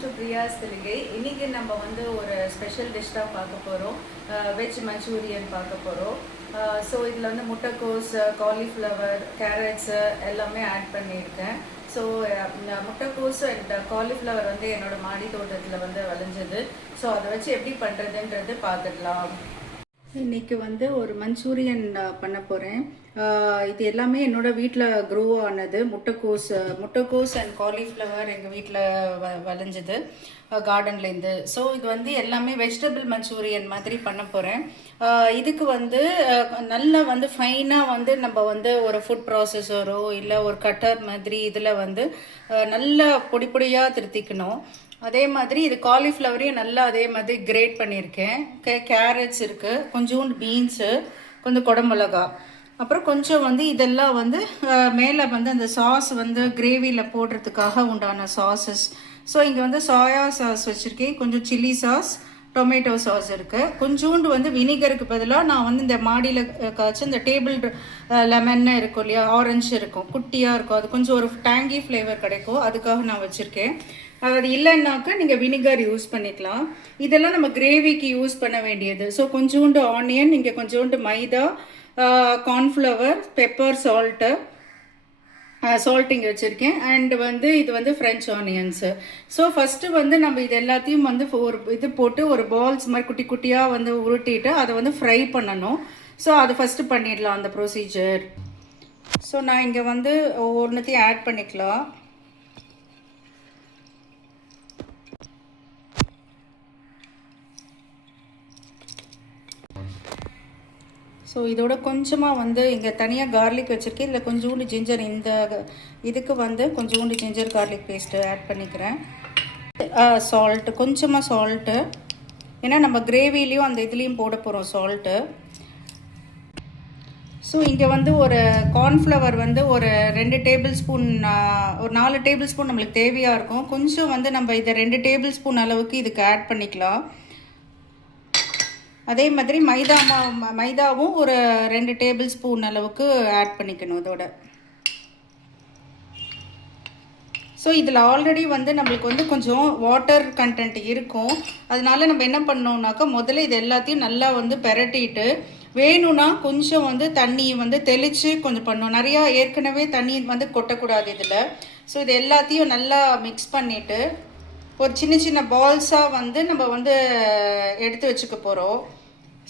Welcome to பிரியாஸ் தெலுங்கை. இன்னைக்கு நம்ம வந்து ஒரு ஸ்பெஷல் டிஷ் தான் பார்க்க போகிறோம். வெஜ் மஞ்சூரியன் பார்க்க போகிறோம். ஸோ இதில் வந்து முட்டைக்கோஸ், காலிஃப்ளவர், கேரட்ஸு எல்லாமே ஆட் பண்ணியிருக்கேன். ஸோ முட்டைக்கோஸ் அண்ட் காலிஃப்ளவர் வந்து என்னோடய மாடி தோட்டத்தில் வந்து விளைஞ்சது. ஸோ அதை வச்சு எப்படி பண்ணுறதுன்றது பார்த்துடலாம். இன்றைக்கி வந்து ஒரு மஞ்சூரியன் பண்ண போகிறேன். இது எல்லாமே என்னோடய வீட்டில் க்ரோ ஆனது. முட்டைக்கோஸ் அண்ட் காலிஃப்ளவர் எங்கள் வீட்டில் விளைஞ்சது கார்டன்லேருந்து. ஸோ இது வந்து எல்லாமே வெஜிடபிள் மஞ்சூரியன் மாதிரி பண்ண போகிறேன். இதுக்கு வந்து நல்லா வந்து ஃபைனாக வந்து நம்ம வந்து ஒரு ஃபுட் ப்ராசஸரோ இல்லை ஒரு கட்டர் மாதிரி இதில் வந்து நல்லா பொடி பொடியாக திருத்திக்கணும். அதே மாதிரி இது காலிஃப்ளவரையும் நல்லா அதே மாதிரி கிரேட் பண்ணியிருக்கேன். கேரட்ஸ் இருக்குது, கொஞ்சோண்டு பீன்ஸு, கொஞ்சம் குடமிளகா, அப்புறம் கொஞ்சம் வந்து இதெல்லாம் வந்து மேலே வந்து அந்த சாஸ் வந்து கிரேவியில் போடுறதுக்காக உண்டான சாஸஸ். ஸோ இங்கே வந்து சோயா சாஸ் வச்சுருக்கேன், கொஞ்சம் சில்லி சாஸ், டொமேட்டோ சாஸ் இருக்குது. கொஞ்சோண்டு வந்து வினிகருக்கு பதிலாக நான் வந்து இந்த மாடியில் காய்ச்சி இந்த டேபிள் லெமன்னு இருக்கும் இல்லையா, ஆரஞ்சு இருக்கும், குட்டியாக இருக்கும், அது கொஞ்சம் ஒரு டேங்கி ஃப்ளேவர் கிடைக்கும், அதுக்காக நான் வச்சுருக்கேன். அது இல்லைன்னாக்கா நீங்கள் வினிகர் யூஸ் பண்ணிக்கலாம். இதெல்லாம் நம்ம கிரேவிக்கு யூஸ் பண்ண வேண்டியது. ஸோ கொஞ்சோண்டு ஆனியன், இங்கே கொஞ்சோண்டு மைதா, கார்ன்ஃப்ளவர், பெப்பர், சால்ட் இங்கே வச்சுருக்கேன். அண்ட் வந்து இது வந்து ஃப்ரெஞ்ச் ஆனியன்ஸு. ஸோ ஃபஸ்ட்டு வந்து நம்ம இது எல்லாத்தையும் வந்து ஒரு இது போட்டு ஒரு பால்ஸ் மாதிரி குட்டி குட்டியாக வந்து உருட்டிட்டு அதை வந்து ஃப்ரை பண்ணணும். ஸோ அது ஃபஸ்ட்டு பண்ணிடலாம் அந்த ப்ரொசீஜர். ஸோ நான் இங்கே வந்து ஒவ்வொன்றுத்தையும் ஆட் பண்ணிக்கலாம். ஸோ இதோட கொஞ்சமாக வந்து இங்கே தனியாக கார்லிக் வச்சுருக்கேன். இதில் கொஞ்சோண்டு ஜிஞ்சர், இந்த இதுக்கு வந்து கொஞ்சோண்டு ஜிஞ்சர் கார்லிக் பேஸ்ட்டு ஆட் பண்ணிக்கிறேன். சால்ட்டு, கொஞ்சமாக சால்ட்டு, ஏன்னா நம்ம கிரேவிலையும் அந்த இதுலேயும் போட போகிறோம் சால்ட்டு. ஸோ இங்கே வந்து ஒரு கார்ன்ஃப்ளவர் வந்து ஒரு 2 டேபிள் ஸ்பூன், ஒரு 4 டேபிள் ஸ்பூன் நம்மளுக்கு தேவையாக இருக்கும். கொஞ்சம் வந்து நம்ம இதை 2 டேபிள் ஸ்பூன் அளவுக்கு இதுக்கு ஆட் பண்ணிக்கலாம். அதே மாதிரி மைதாவும் ஒரு 2 டேபிள் ஸ்பூன் அளவுக்கு ஆட் பண்ணிக்கணும் இதோட. ஸோ இதில் ஆல்ரெடி வந்து நம்மளுக்கு வந்து கொஞ்சம் வாட்டர் கண்டென்ட் இருக்கும். அதனால நம்ம என்ன பண்ணோம்னாக்கா முதல்ல இது எல்லாத்தையும் நல்லா வந்து பெரட்டிட்டு வேணும்னா கொஞ்சம் வந்து தண்ணி வந்து தெளித்து கொஞ்சம் பண்ணணும். நிறையா ஏற்கனவே தண்ணி வந்து கொட்டக்கூடாது இதில். ஸோ இது எல்லாத்தையும் நல்லா மிக்ஸ் பண்ணிவிட்டு ஒரு சின்ன சின்ன பால்ஸாக வந்து நம்ம வந்து எடுத்து வச்சுக்க போகிறோம்.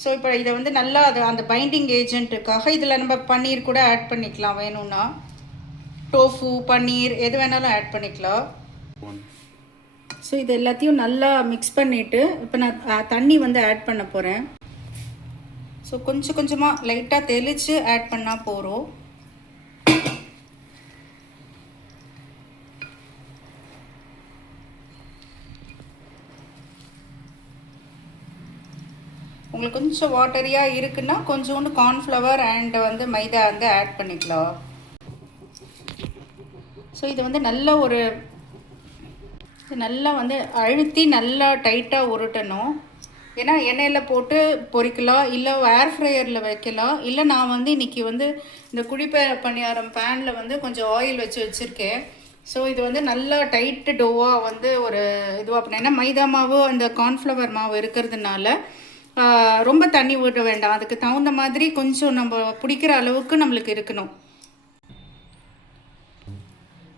ஸோ இப்போ இதை வந்து நல்லா அந்த பைண்டிங் ஏஜென்ட்டுக்காக இதில் நம்ம பன்னீர் கூட ஆட் பண்ணிக்கலாம். வேணும்னா டோஃபு, பன்னீர் எது வேணாலும் ஆட் பண்ணிக்கலாம். ஸோ இது எல்லாத்தையும் நல்லா மிக்ஸ் பண்ணிவிட்டு இப்போ நான் தண்ணி வந்து ஆட் பண்ண போகிறேன். ஸோ கொஞ்சம் கொஞ்சமாக லைட்டாக தெளித்து ஆட் பண்ணால் போகிறோம். உங்களுக்கு கொஞ்சம் வாட்டரியாக இருக்குன்னா கொஞ்சோண்டு கார்ன்ஃப்ளவர் அண்ட் வந்து மைதா வந்து ஆட் பண்ணிக்கலாம். ஸோ இது வந்து நல்லா வந்து அழுத்தி நல்லா டைட்டாக உருட்டணும். ஏன்னா எண்ணெயில் போட்டு பொரிக்கலாம், இல்லை ஏர் ஃப்ரையரில் வைக்கலாம், இல்லை நான் வந்து இன்றைக்கி வந்து இந்த பணியாரம் பேனில் வந்து கொஞ்சம் ஆயில் வச்சுருக்கேன். ஸோ இது வந்து நல்லா டைட்டு டோவாக வந்து ஒரு இதுவாக பண்ணேன். ஏன்னா மைதா மாவு அந்த கார்ன்ஃப்ளவர் மாவு இருக்கிறதுனால ரொம்ப தண்ணி ஊற்ற வேண்டாம். அதுக்கு தகுந்த மாதிரி கொஞ்சம் நம்ம பிடிக்கிற அளவுக்கு நம்மளுக்கு இருக்கணும்.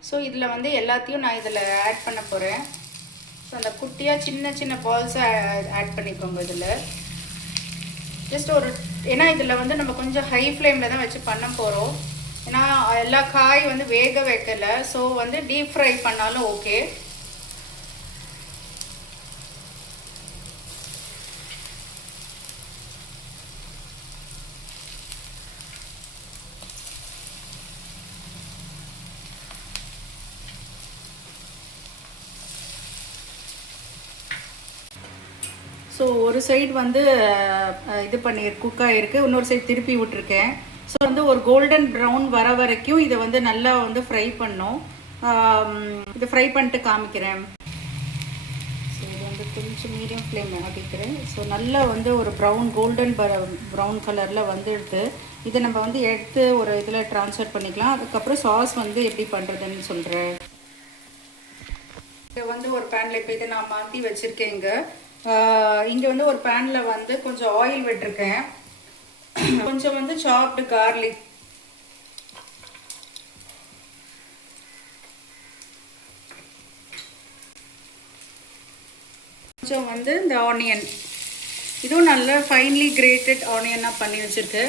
ஸோ இதில் வந்து எல்லாத்தையும் நான் இதில் ஆட் பண்ண போகிறேன். ஸோ அந்த குட்டியாக சின்ன சின்ன பால்ஸை ஆட் பண்ணிக்கோங்க இதில். ஜஸ்ட் ஏன்னா இதில் வந்து நம்ம கொஞ்சம் ஹை ஃப்ளேமில் தான் வச்சு பண்ண போகிறோம். ஏன்னா எல்லா காய் வந்து வேக வைக்கலை. ஸோ வந்து டீப் ஃப்ரை பண்ணாலும் ஓகே. ஸோ ஒரு சைடு வந்து இது குக் ஆகிருக்கு, இன்னொரு சைடு திருப்பி விட்டுருக்கேன். ஸோ வந்து ஒரு கோல்டன் ப்ரௌன் வர வரைக்கும் இதை வந்து நல்லா வந்து ஃப்ரை பண்ணோம். இதை ஃப்ரை பண்ணிட்டு காமிக்கிறேன். ஸோ இது வந்து கொஞ்சம் மீடியம் ஃப்ளேம் ஆகிக்கிறேன். ஸோ நல்லா வந்து ஒரு கோல்டன் ப்ரௌன் கலரில் வந்துடுது. இதை நம்ம வந்து எடுத்து ஒரு இதில் ட்ரான்ஸ்ஃபர் பண்ணிக்கலாம். அதுக்கப்புறம் சாஸ் வந்து எப்படி பண்ணுறதுன்னு சொல்கிறேன். இதை வந்து ஒரு பேனில் இப்போ இதை நான் மாற்றி வச்சுருக்கேங்க. இங்கே வந்து ஒரு பேனில் வந்து கொஞ்சம் ஆயில் விட்டுருக்கேன். கொஞ்சம் வந்து சாப்டு கார்லிக், கொஞ்சம் வந்து இந்த ஆனியன், இதுவும் நல்லா ஃபைன்லி கிரேட்டட் ஆனியனாக பண்ணி வச்சுருக்கு.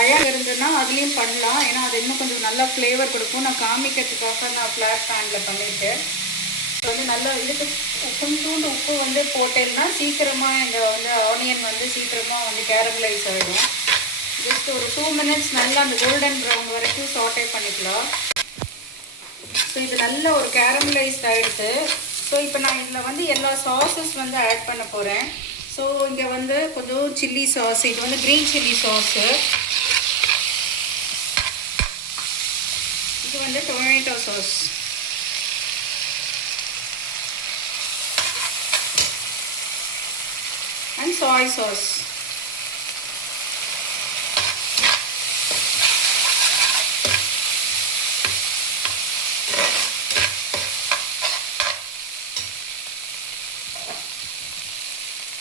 அழகாக இருந்ததுன்னா அதுலேயும் பண்ணலாம், ஏன்னா அது இன்னும் கொஞ்சம் நல்லா ஃப்ளேவர் கொடுக்கும். நான் காமிக்கிறதுக்காக நான் ஃப்ளாட் பேனில் பண்ணிவிட்டேன். இப்போ வந்து நல்லா இதுக்கு கொஞ்சோண்டு உப்பு வந்து போட்டேன்னா சீக்கிரமாக இந்த வந்து ஆனியன் வந்து சீக்கிரமாக வந்து கேரமலைஸ் ஆகிடும். ஜஸ்ட் ஒரு 2 மினிட்ஸ் நல்லா அந்த கோல்டன் ப்ரௌன் வரைக்கும் சாட்டே பண்ணிக்கலாம். ஸோ இது நல்ல ஒரு கேரமலைஸ்ட் ஆகிடுது. ஸோ இப்போ நான் இதில் வந்து எல்லா சாஸஸ் வந்து ஆட் பண்ண போகிறேன். ஸோ இங்கே வந்து கொஞ்சம் சில்லி சாஸ், இது வந்து க்ரீன் சில்லி சாஸு, இது வந்து tomato sauce, and Sai sauce.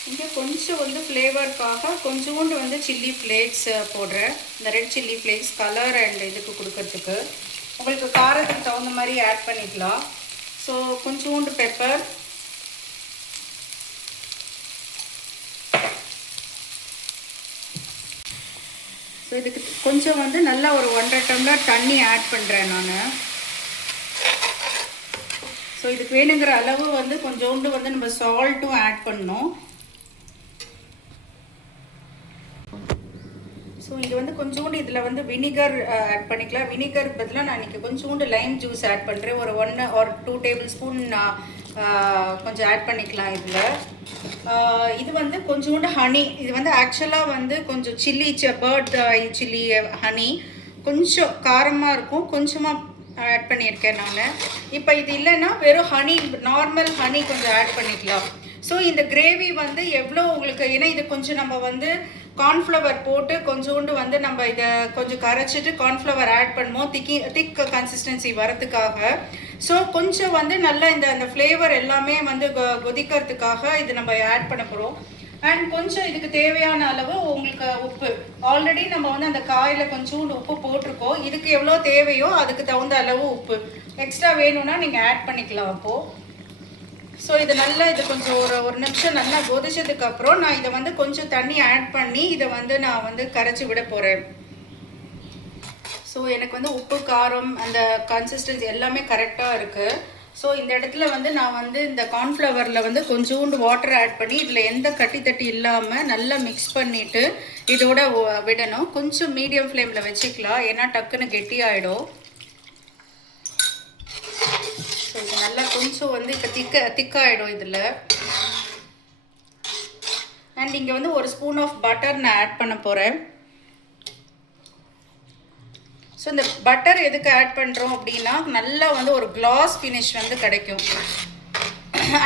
இங்கே கொஞ்சம் வந்து ஃப்ளேவருக்காக கொஞ்சோண்டு வந்து சில்லி ஃப்ளேக்ஸ் போடுறேன். இந்த red chilli flakes colour and இதுக்கு கொடுக்கறதுக்கு. உங்களுக்கு காரத்துக்கு தகுந்த மாதிரி ஆட் பண்ணிக்கலாம். ஸோ கொஞ்சோண்டு பெப்பர், ஸோ இதுக்கு கொஞ்சம் வந்து நல்லா ஒரு 1.5 டம்ளர் தண்ணி ஆட் பண்ணுறேன் நான். ஸோ இதுக்கு வேணுங்கிற அளவு வந்து கொஞ்சோண்டு வந்து நம்ம சால்ட்டும் ஆட் பண்ணணும். ஸோ இது வந்து கொஞ்சோண்டு இதில் வந்து வினிகர் ஆட் பண்ணிக்கலாம். வினிகர் பதிலாக நான் இன்றைக்கி கொஞ்சோண்டு லைம் ஜூஸ் ஆட் பண்ணுறேன். ஒரு 1 or 2 டேபிள் ஸ்பூன் கொஞ்சம் ஆட் பண்ணிக்கலாம் இதில். இது வந்து கொஞ்சோண்டு ஹனி, இது வந்து ஆக்சுவலாக வந்து கொஞ்சம் சில்லி பேர்ட் சில்லி ஹனி, கொஞ்சம் காரமாக இருக்கும், கொஞ்சமாக ஆட் பண்ணியிருக்கேன் நான். இப்போ இது இல்லைன்னா வெறும் ஹனி, நார்மல் ஹனி கொஞ்சம் ஆட் பண்ணிக்கலாம். ஸோ இந்த கிரேவி வந்து எவ்வளோ உங்களுக்கு, ஏன்னா இது கொஞ்சம் நம்ம வந்து கார்ன்ஃப்ளவர் போட்டு கொஞ்சோண்டு வந்து நம்ம இதை கொஞ்சம் கரைச்சிட்டு கார்ன்ஃப்ளவர் ஆட் பண்ணுவோம் திக் கன்சிஸ்டன்சி வரத்துக்காக. ஸோ கொஞ்சம் வந்து நல்லா அந்த ஃப்ளேவர் எல்லாமே வந்து கொதிக்கிறதுக்காக இது நம்ம ஆட் பண்ண போகிறோம். அண்ட் கொஞ்சம் இதுக்கு தேவையான அளவு உங்களுக்கு உப்பு, ஆல்ரெடி நம்ம வந்து அந்த காயில் கொஞ்சோண்டு உப்பு போட்டிருக்கோம். இதுக்கு எவ்வளோ தேவையோ அதுக்கு தகுந்த அளவு உப்பு எக்ஸ்ட்ரா வேணும்னா நீங்கள் ஆட் பண்ணிக்கலாம் அப்போது. ஸோ இது நல்லா இது கொஞ்சம் ஒரு நிமிஷம் நல்லா கொதிச்சதுக்கு அப்புறம் நான் இதை வந்து கொஞ்சம் தண்ணி ஆட் பண்ணி இதை வந்து நான் வந்து கரைச்சி விட போகிறேன். ஸோ எனக்கு வந்து உப்பு காரம் அந்த கன்சிஸ்டன்சி எல்லாமே கரெக்டாக இருக்குது. ஸோ இந்த இடத்துல வந்து நான் வந்து இந்த கார்ன்ஃப்ளவரில் வந்து கொஞ்சோண்டு வாட்டர் ஆட் பண்ணி இதில் எந்த கட்டி தட்டி இல்லாமல் நல்லா மிக்ஸ் பண்ணிவிட்டு இதோட விடணும். கொஞ்சம் மீடியம் ஃப்ளேமில் வச்சுக்கலாம், ஏன்னா டக்குன்னு கெட்டி ஆகிடும். ஸோ இது நல்லா கொஞ்சம் வந்து இப்போ திக்காகிடும் இதில். அண்ட் இங்கே வந்து ஒரு ஸ்பூன் ஆஃப் பட்டர் நான் ஆட் பண்ண போகிறேன். ஸோ இந்த பட்டர் எதுக்கு ஆட் பண்ணுறோம் அப்படின்னா நல்லா வந்து ஒரு கிளாஸ் ஃபினிஷ் வந்து கிடைக்கும்.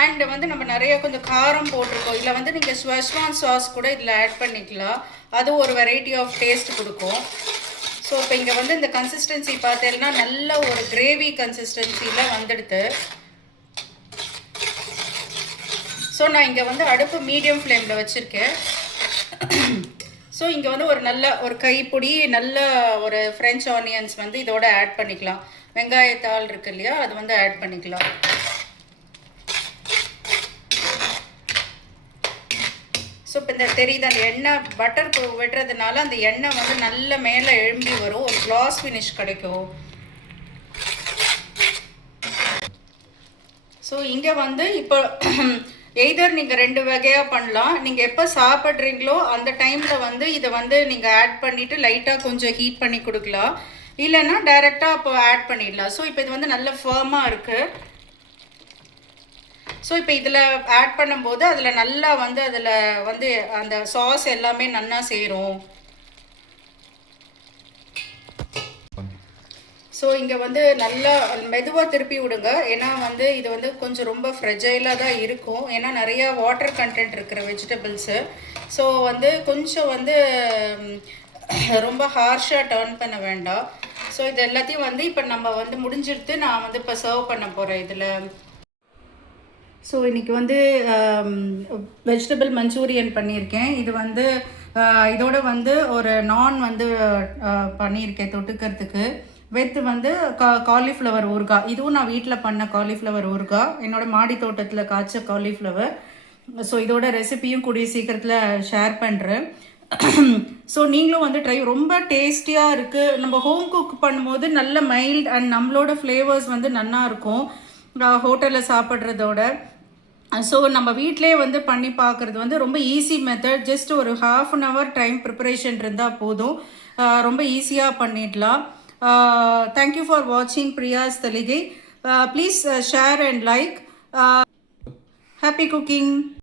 அண்ட் வந்து நம்ம நிறைய கொஞ்சம் காரம் போட்டிருக்கோம். இதில் வந்து நீங்கள் ஷெஸ்வான் சாஸ் கூட இதில் ஆட் பண்ணிக்கலாம், அது ஒரு வெரைட்டி ஆஃப் டேஸ்ட் கொடுக்கும். ஸோ இப்போ இங்கே வந்து இந்த கன்சிஸ்டன்சி பார்த்தேன்னா நல்ல ஒரு கிரேவி கன்சிஸ்டன்சியில் வந்துடுது. ஸோ நான் இங்கே வந்து அடுப்பு மீடியம் ஃப்ளேமில் வச்சுருக்கேன். ஸோ இங்கே வந்து ஒரு நல்ல ஒரு கைப்பிடி நல்ல ஒரு ஃப்ரெஞ்ச் ஆனியன்ஸ் வந்து இதோட ஆட் பண்ணிக்கலாம். வெங்காயத்தாள் இருக்கு இல்லையா, அது வந்து ஆட் பண்ணிக்கலாம். ஸோ இப்போ இந்த தெரியுது அந்த எண்ணெய் பட்டர் விடுறதுனால அந்த எண்ணெய் வந்து நல்ல மேலே எழும்பி வரும், ஒரு கிளாஸ் ஃபினிஷ் கிடைக்கும். ஸோ இங்கே வந்து இப்போ எய்தர் நீங்கள் 2 வகையாக பண்ணலாம். நீங்கள் எப்போ சாப்பிட்றீங்களோ அந்த டைமில் வந்து இதை வந்து நீங்கள் ஆட் பண்ணிவிட்டு லைட்டாக கொஞ்சம் ஹீட் பண்ணி கொடுக்கலாம், இல்லைன்னா டைரெக்டாக அப்போ ஆட் பண்ணிடலாம். ஸோ இப்போ இது வந்து நல்ல ஃபர்மாக இருக்குது. ஸோ இப்போ இதில் ஆட் பண்ணும்போது அதில் நல்லா வந்து அதில் வந்து அந்த சாஸ் எல்லாமே நல்லா சேரும். ஸோ ஸோ இங்கே வந்து நல்லா மெதுவாக திருப்பி விடுங்க. ஏன்னா வந்து இது வந்து கொஞ்சம் ரொம்ப ஃப்ரெஜைலாக தான் இருக்கும். ஏன்னா நிறையா வாட்டர் கண்டென்ட் இருக்கிற வெஜிடபிள்ஸு. ஸோ வந்து கொஞ்சம் வந்து ரொம்ப ஹார்ஷாக டர்ன் பண்ண வேண்டாம். ஸோ இது எல்லாத்தையும் வந்து இப்போ நம்ம வந்து முடிஞ்சிருத்து. நான் வந்து இப்போ சர்வ் பண்ண போகிறேன் இதில். ஸோ இன்றைக்கி வந்து வெஜிடபிள் மஞ்சூரியன் பண்ணியிருக்கேன். இது வந்து இதோட வந்து ஒரு நான் வந்து பண்ணியிருக்கேன் தொட்டுக்கிறதுக்கு. வித் வந்து காலிஃப்ளவர் ஊறுகாய். இதுவும் நான் வீட்டில் பண்ண காலிஃப்ளவர் ஊறுகாய், என்னோடய மாடி தோட்டத்தில் காய்ச்ச காலிஃப்ளவர். ஸோ இதோட ரெசிபியும் கூடிய சீக்கிரத்தில் ஷேர் பண்ணுறேன். ஸோ நீங்களும் வந்து ட்ரை, ரொம்ப டேஸ்டியாக இருக்குது. நம்ம ஹோம் குக் பண்ணும்போது நல்ல மைல்ட் அண்ட் நம்மளோட ஃப்ளேவர்ஸ் வந்து நல்லா இருக்கும் ஹோட்டலில் சாப்பிட்றதோட. ஸோ நம்ம வீட்டிலே வந்து பண்ணி பார்க்குறது வந்து ரொம்ப ஈஸி மெத்தட். ஜஸ்ட் ஒரு ½ டைம் ப்ரிப்பரேஷன் இருந்தால் போதும். ரொம்ப ஈஸியாக பண்ணிடலாம். தேங்க்யூ ஃபார் வாட்சிங் Priya's Thaligai. Please share and like. Happy cooking.